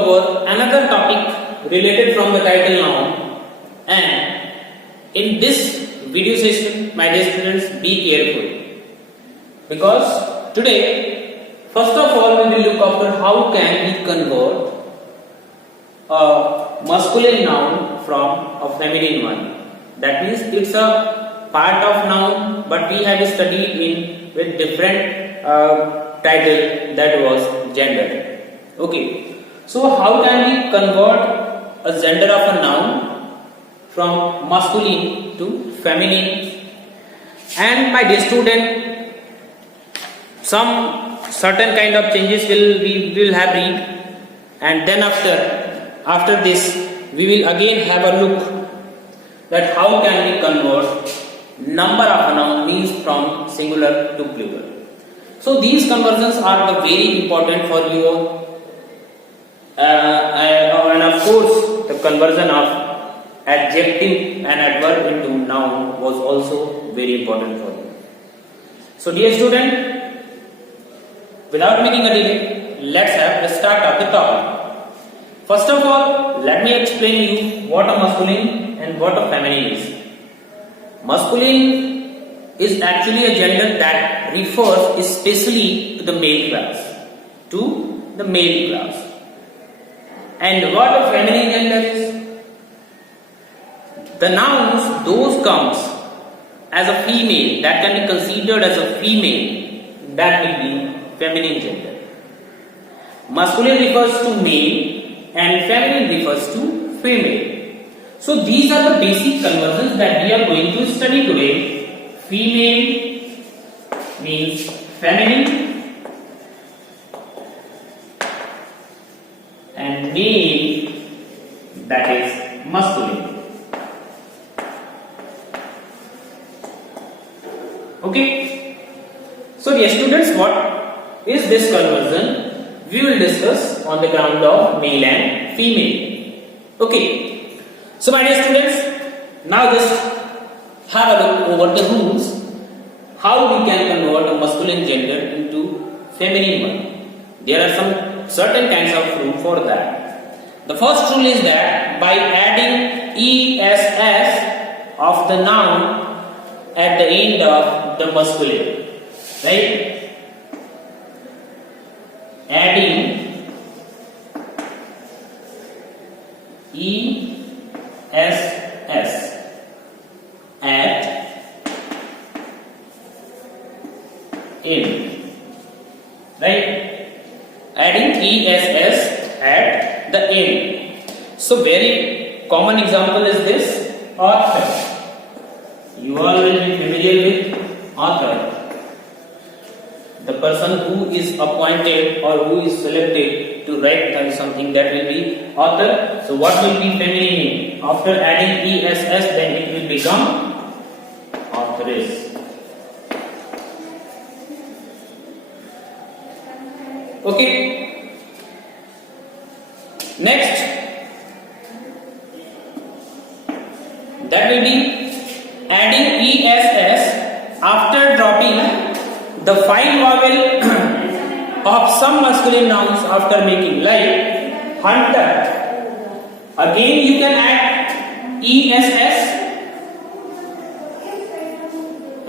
cover another topic related from the title noun, and in this video session, my dear students, be careful, because today first of all we will look after how can we convert a masculine noun from a feminine one. That means it's a part of noun, but we have studied in with different title, that was gender. Okay, so how can we convert a gender of a noun from masculine to feminine? And my dear student, some certain kind of changes we will have read, and then after this we will again have a look that how can we convert number of a noun means from singular to plural. So these conversions are the very important for you, and of course the conversion of adjective and adverb into noun was also very important for you. So dear student, without making a delay, let's have the start of the topic. First of all, let me explain you what a masculine and what a feminine is. Masculine is actually a gender that refers especially to the male class, and what a feminine gender is? The nouns, those comes as a female, that can be considered as a female, that will be feminine gender. Masculine refers to male and feminine refers to female. So these are the basic conversions that we are going to study today. Female means feminine and male, that is masculine. Okay, so dear students, what is this conversion? We will discuss on the ground of male and female. Okay, so my dear students, now just have a look over the rules, how we can convert a masculine gender into feminine one. There are some certain kinds of rules for that. The first rule is that by adding ess of the noun at the end of the masculine, right? Adding ess at end, right? Adding ess at the end. So very common example is this: author. You all will be familiar with author. The person who is appointed or who is selected to write something, that will be author. So what will be feminine name? After adding ess, then it will become authoress. Okay. Next, that will be adding ess after dropping the final vowel of some masculine nouns after making, like hunter. Again you can add ess.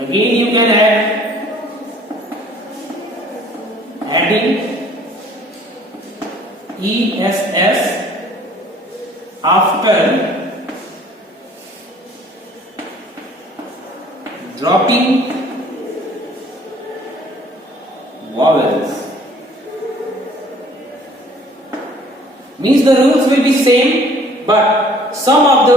Again you can adding ess after dropping vowels. Means the rules will be same, but some of the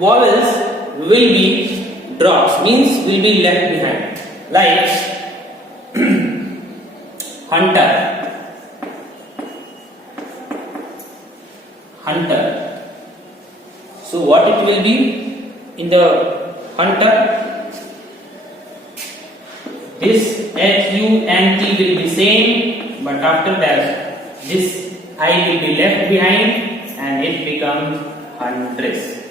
vowels will be dropped, means will be left behind, like hunter. So what it will be in the hunter? This HUNT will be same, but after that this I will be left behind and it becomes huntress.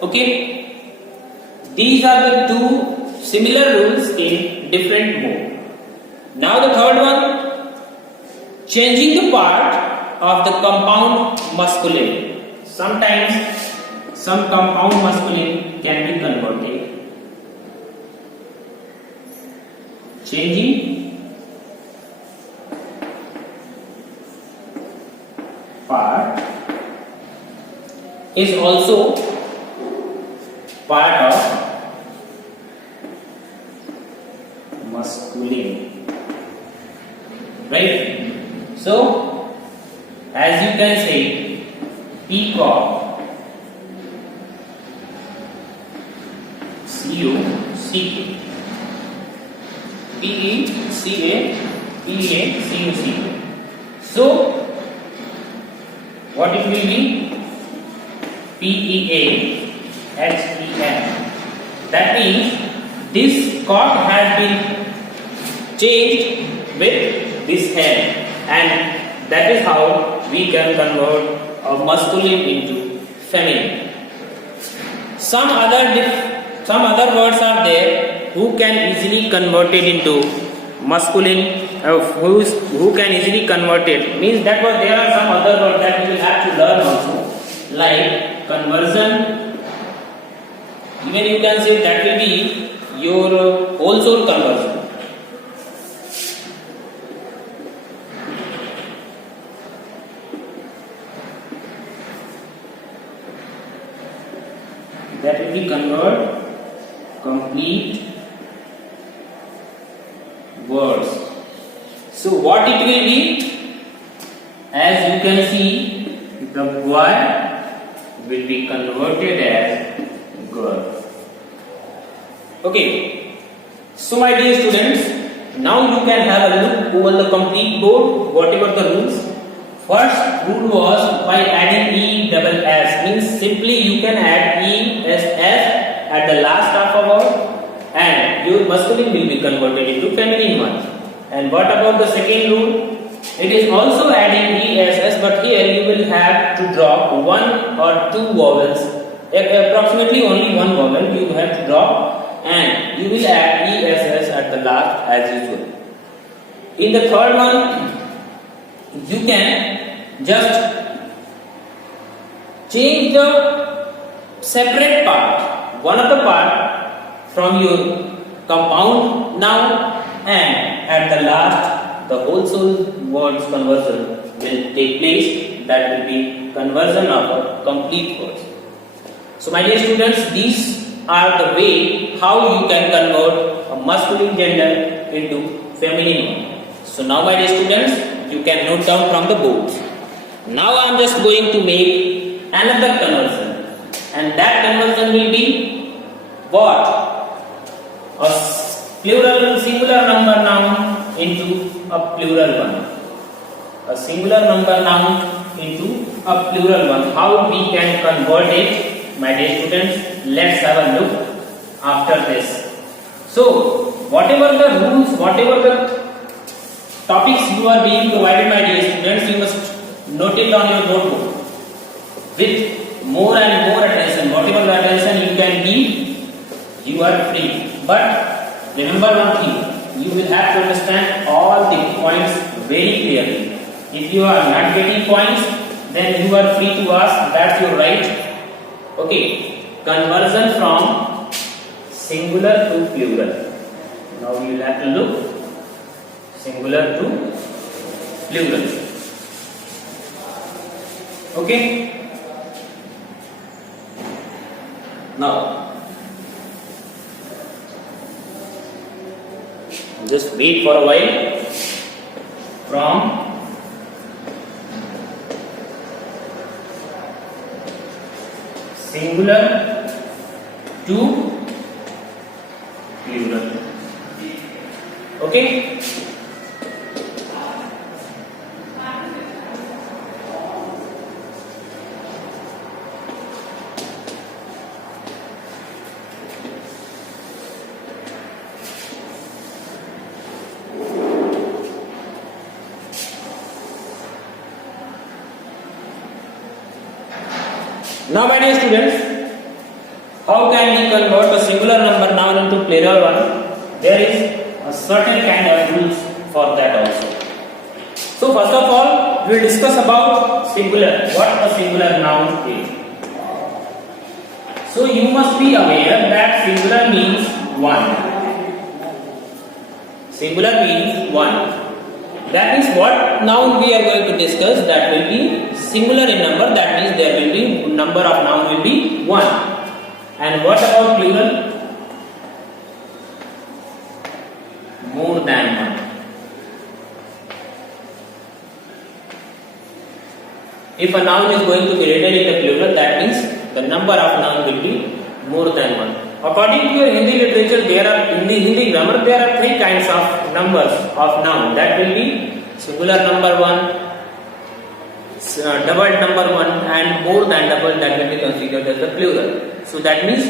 Okay, these are the two similar rules in different mode. Now the third one, changing the part of the compound masculine. Sometimes some compound masculine can be converted, changing part is also part of masculine, right? So as you can say, peacock, C-O-C-K, P-E-C-A-P-A-C-U-C-K. So what it will be? P-E-A-H-E-N. That means this cock has been changed with this hen, and that is how we can convert a masculine into feminine. Some other words are there who can easily convert it into masculine. Who can easily convert it means that there are some other words that we will have to learn also, like conversion. Even you can say that will be your whole soul conversion. That will be convert complete words. So what it will be? As you can see, the boy will be converted as girl. Okay. So my dear students, now you can have a look over the complete board, whatever the rules. First rule was by adding E double S, means simply you can add E S S at the last half of a word and your masculine will be converted into feminine one. And what about the second rule? It is also adding E S S, but here you will have to drop one or two vowels, approximately only one vowel you have to drop, and you will add E S S at the last as usual. In the third one, you can just change the separate part, one of the part from your compound noun, and at the last the whole soul words conversion will take place. That will be conversion of a complete words. So my dear students, these are the way how you can convert a masculine gender into feminine one. So now my dear students, you can note down from the board. Now I am just going to make another conversion, and that conversion will be what? A plural singular number noun into a plural one. A singular number noun into a plural one. How we can convert it, my dear students? Let's have a look after this. So whatever the rules, whatever the topics you are being provided, my dear students, you must note it on your notebook with more and more attention. Whatever the attention you can give, you are free. But remember one thing, you will have to understand all the points very clearly. If you are not getting points, then you are free to ask, that's your right. Okay, conversion from singular to plural. Now you will have to look singular to plural. Okay. Now just wait for a while. From singular to plural. Okay. Now my dear students, how can we convert a singular number noun into plural one? There is a certain kind of rules for that also. So first of all, we will discuss about singular. What a singular noun is. So you must be aware that singular means one. Singular means one. That means what noun we are going to discuss, that will be singular in number. That means there will be number of noun will be one. And what about plural? More than one. If a noun is going to be written in the plural, that means the number of noun will be more than one. According to your Hindi literature, in the Hindi grammar, there are three kinds of numbers of noun. That will be singular number one, double number one, and more than double, that will be considered as the plural. So that means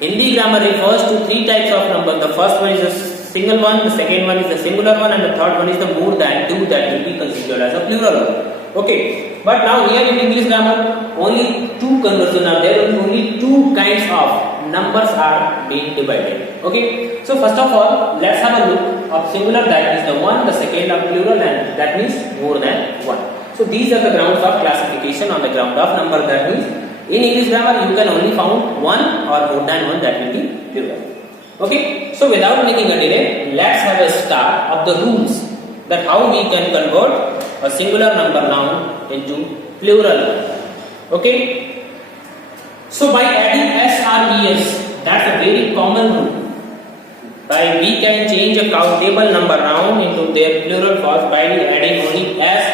Hindi grammar refers to three types of number. The first one is the single one, the second one is the singular one, and the third one is the more than two, that will be considered as a plural one. Okay, but now here in English grammar, only two conversions are there, only two kinds of numbers are being divided. Okay, so first of all, let's have a look of singular, that is the one, the second of plural, and that means more than one. So these are the grounds of classification on the ground of number. That means in English grammar you can only found one or more than one, that will be plural. Okay, so without making a delay, let's have a start of the rules that how we can convert a singular number noun into plural. Okay, so by adding s or es, that's a very common rule. We can change a countable number noun into their plural form by adding only s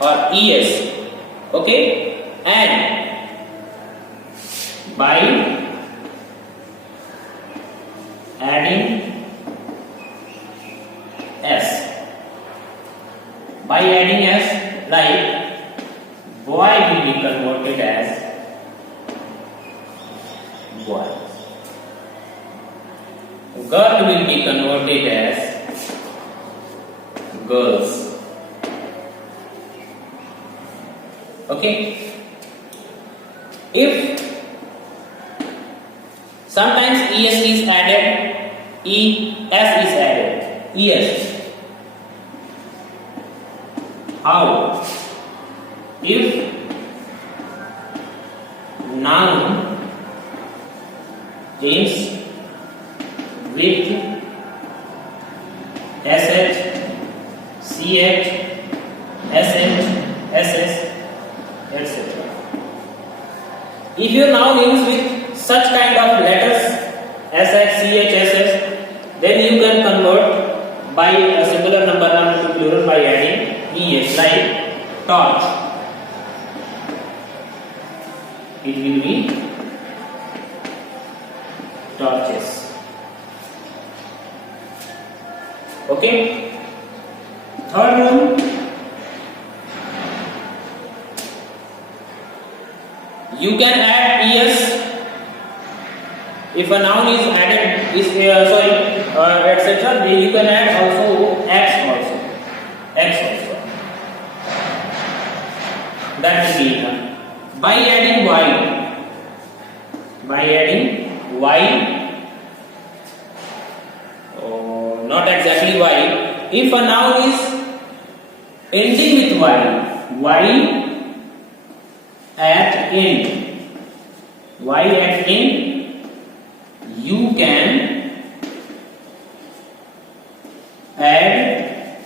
or es. Okay, and by adding s. By adding s, like boy will be converted as boy, girl will be converted as girls. Okay, if sometimes es is added, es is added, es. How? If noun ends with sh, ch, sh, ss, etc. If your noun ends with such kind of letters sh, ch, ss, then you can convert by a singular number noun into plural by adding es, like torch. It will be torches. Okay. Third rule. You can add es if a noun is added, etc. You can add also x also. That will be enough. By adding y, not exactly y. If a noun is ending with y at end, you can add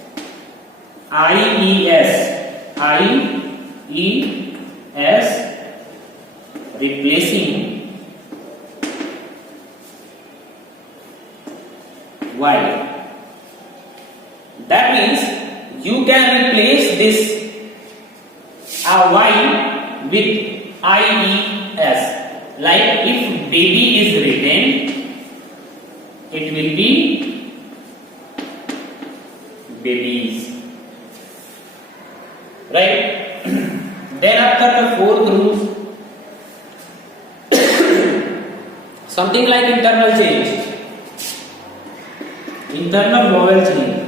ies, replacing y. That means you can replace this y with ies. Like if baby is written, it will be babies. Right? Then after the fourth rule, something like internal change, internal vowel change.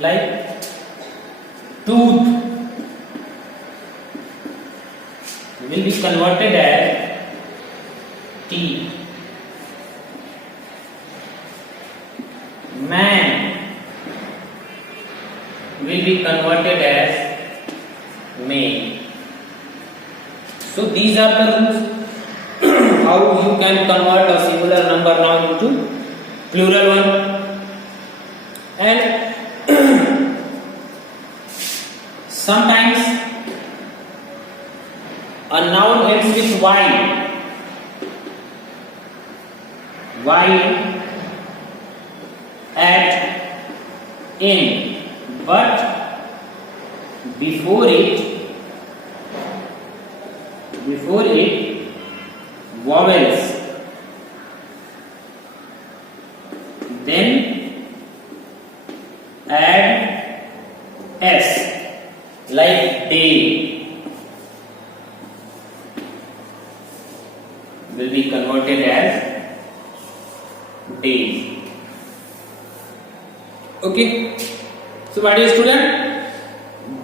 Like tooth will be converted as T. man will be converted as male. So these are the rules how you can convert a singular number noun into plural one. And sometimes a noun ends with y at end, but before it vowels, then add s, like day will be converted as days. Okay, so my dear student,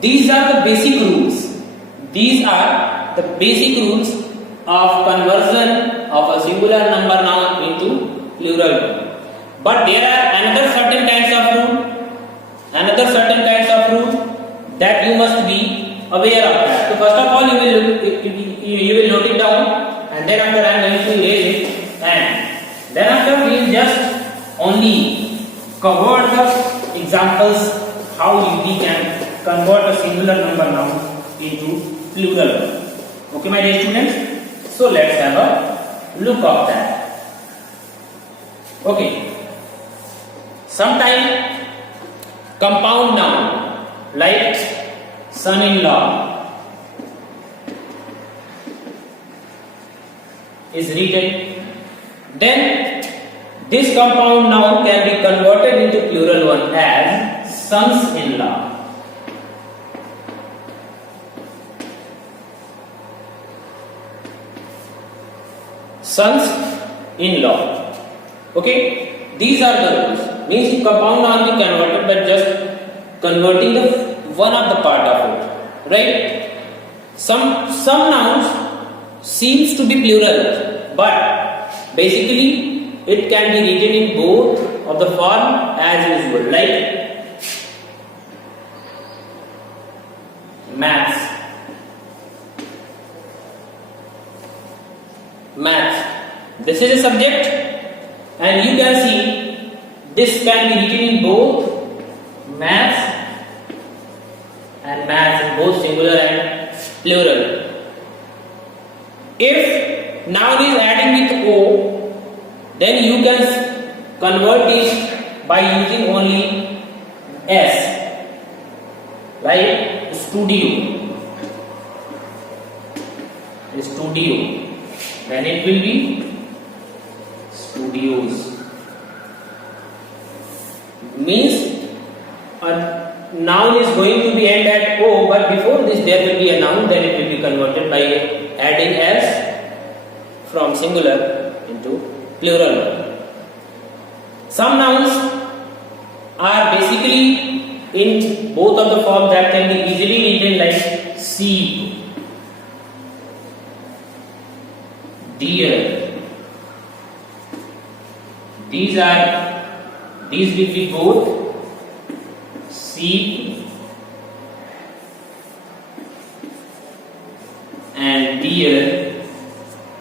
these are the basic rules. These are the basic rules of conversion of a singular number noun into plural one. But there are another certain kinds of rule that you must be aware of that. So first of all, you will note it down, and then after I am going to erase it, and then after we will just only cover the examples how we can convert a singular number noun into plural. Okay, my dear students. So let's have a look of that. Okay. Sometime compound noun like son-in-law is written, then this compound noun can be converted into plural one as sons-in-law. Sons-in-law. Okay, these are the rules. Means compound noun be converted by just converting the one of the part of it, right? Some nouns seems to be plural, but basically it can be written in both of the form as usual, like maths. This is a subject, and you can see this can be written in both maths in both singular and plural. If noun is adding with o, then you can convert it by using only s, like studio. Then it will be studios. Means a noun is going to be end at o, but before this there will be a noun, then it will be converted by adding s from singular into plural. Some nouns are basically in both of the forms that can be easily written, like sheep, deer. These will be both sheep and deer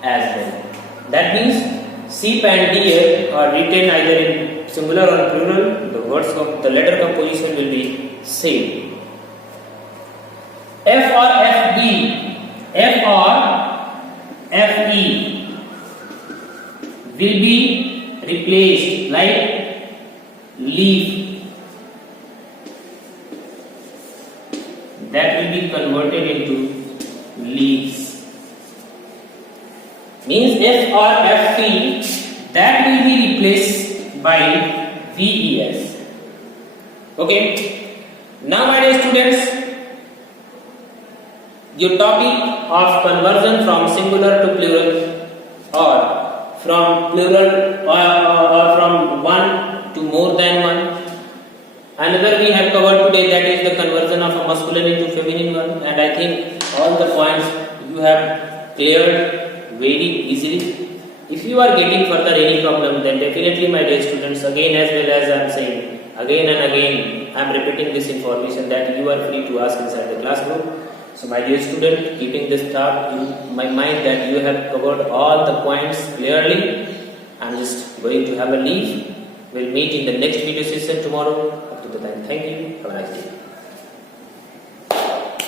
as well. That means sheep and deer are written either in singular or plural. The letter composition will be same. F or FB, F or FE will be replaced, like leaf. That will be converted into leaves. Means F or FE, that will be replaced by VES. Okay. Now, my dear students, your topic of conversion from singular to plural, or from plural or from one to more than one. Another we have covered today, that is the conversion of a masculine into feminine one, and I think all the points you have cleared very easily. If you are getting further any problem, then definitely, my dear students, again as well as I am saying, again and again, I am repeating this information that you are free to ask inside the class group. So, my dear student, keeping this thought in my mind that you have covered all the points clearly, I am just going to have a leave. We'll meet in the next video session tomorrow. Up to the time, thank you. Have a nice day.